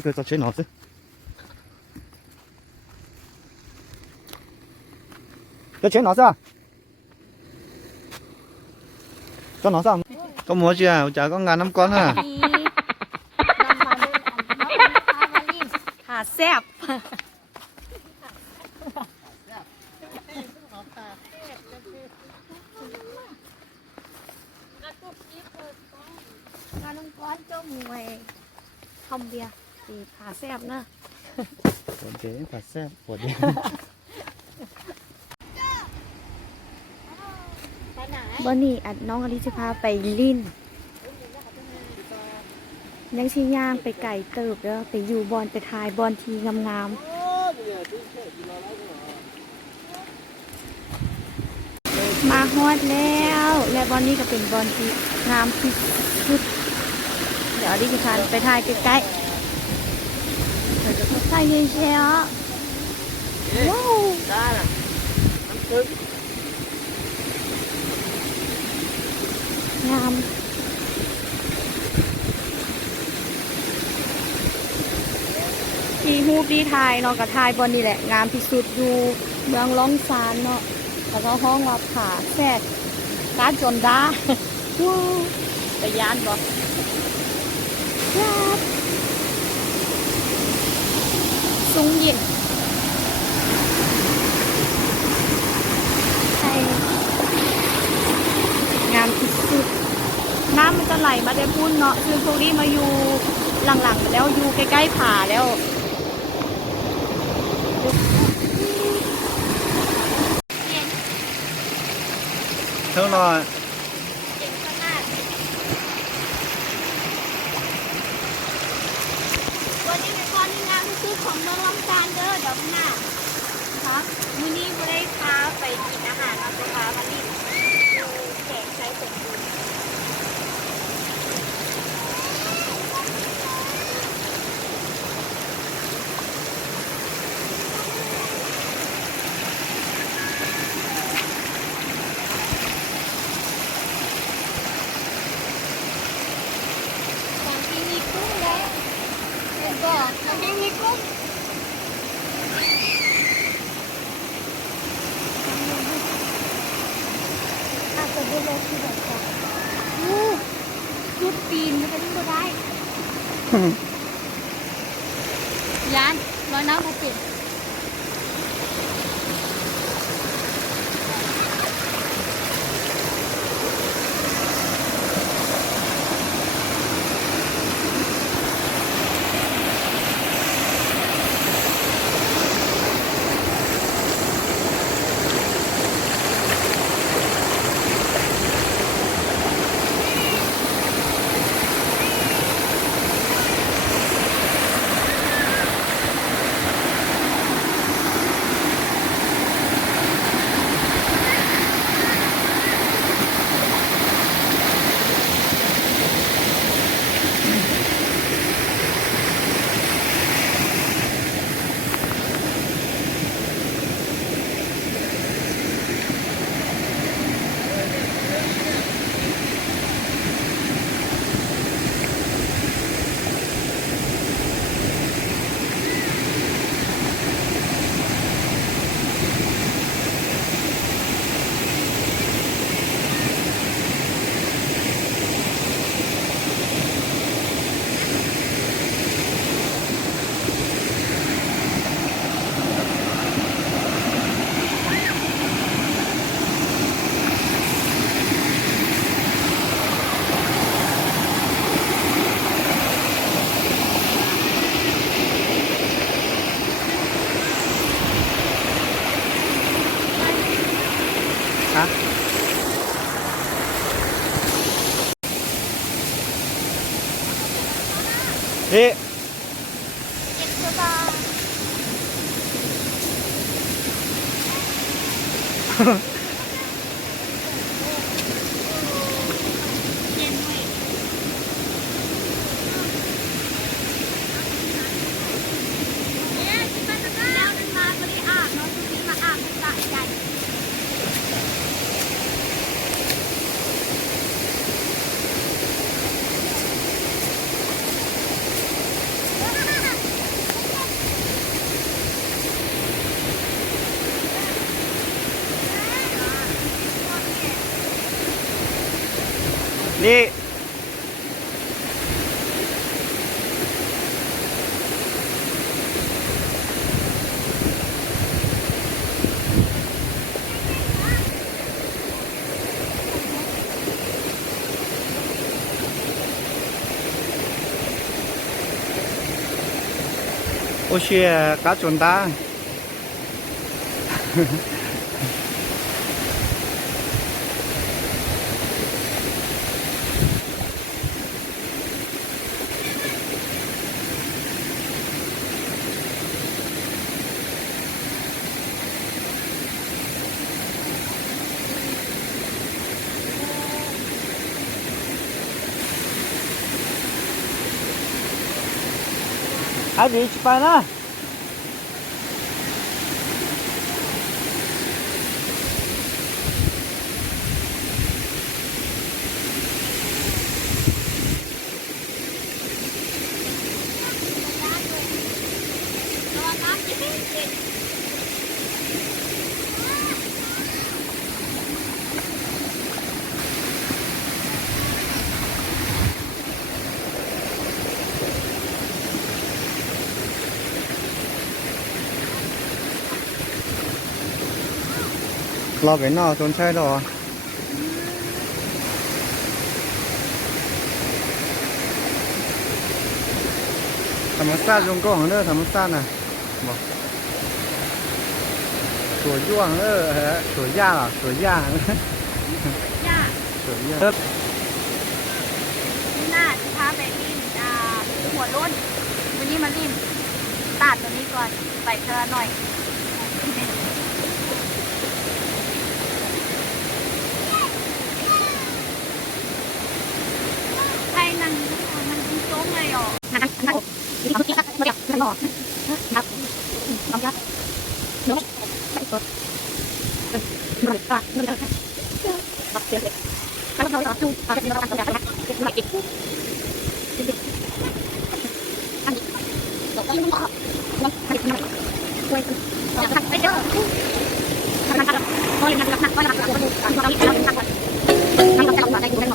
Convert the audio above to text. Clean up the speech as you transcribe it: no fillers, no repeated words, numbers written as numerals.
cái cho chế nó chứ cho chế nó sao cho nó sao có mua chưa chả có ngàn năm con à หาแซ่บงานน้องก้อนเจ้ามวยทำเบียร์ตีผาแซ่บนะ ปวดเจ๊ผัดแซ่บปวดเจ๊ วันนี้อัดน้องอลิจะพาไปลิ้นยังชี้ย่างไปไก่เติบแล้วไปอยู่บอลไปทายบอลทีงามๆมาฮอดแล้วและบอลนี้ก็เป็นบอลที่งามที่สุดเดี๋ยวอลิจะพาไปทายใกล้ๆเดี๋ยวจะใส่เงี้ยเชียวว้าวงามมีฮูปดีไทยเนาะกับไทยบอลนี่แหละงามที่สุดอยู่เมืองล่องซานเนาะแล้วก็ห้องว่าผาแซดการจนดาว้าวไปยานบอกสูงยินงามที่สุดน้ำมันจะไหลมาได้พุ่นเนาะซึ่งพวกนี้มาอยู่หลังๆแล้วอยู่ใกล้ๆผาแล้วเท่าไหร่วันนี้เป็นวันที่งานที่สุดของเมืองลำปางเด้อเดี๋ยวข้างหน้าครับมื้อนี้ไม่ได้พาไปกินอาหารมาไปพาวันนี้ดูแขกใช้สมบูรณ์ของที่มีกุ้งแล้วเห็นบ่ของที่มีกุ้งอาจจะดูโลกที่แบบว่ายุดปีนมันจะยิ่งได้ยานร้อยน้ำพัดเจ็บนี่ เจ็บสบาย เย็นไหมเนี่ยที่บ้านแล้วมันมาพอดีอาบเนาะทุกทีมาอาบมันสะใจ นี่โอเชียกาจนตาไอ้ดีไปนะเราไปนอกจนใช่หรอธรรมชาติลงก็ของเนอธรรมชาตินะบอกสวยย่วงสวยยากอ่ะสวยยาก ย่า สวยยาก นี่น่าจะพาไปลิ้นหัวล้นวันนี้มาลิ้นตัดตัวนี้ก่อนไปเธอหน่อยใครนั่งมันตรงเลยอ๋อนั่งนี่เขาคิดว่าเขาอยากจะหล่อครับลองยัดเดี๋ยวไม่ไปกดบริการบริการรับเสียเลยแล้วเราต่อสู้เอาเป็นเราทำแบบนั้นเป็นหลักอีกอันนี้เราก็ยังไม่ออกนะผลิตมาช่วยอยากทำไปเยอะทำงานกันพอเลยงานหนักก็หนักเราดูเราเราเราทำกันทำกับเราได้ดูได้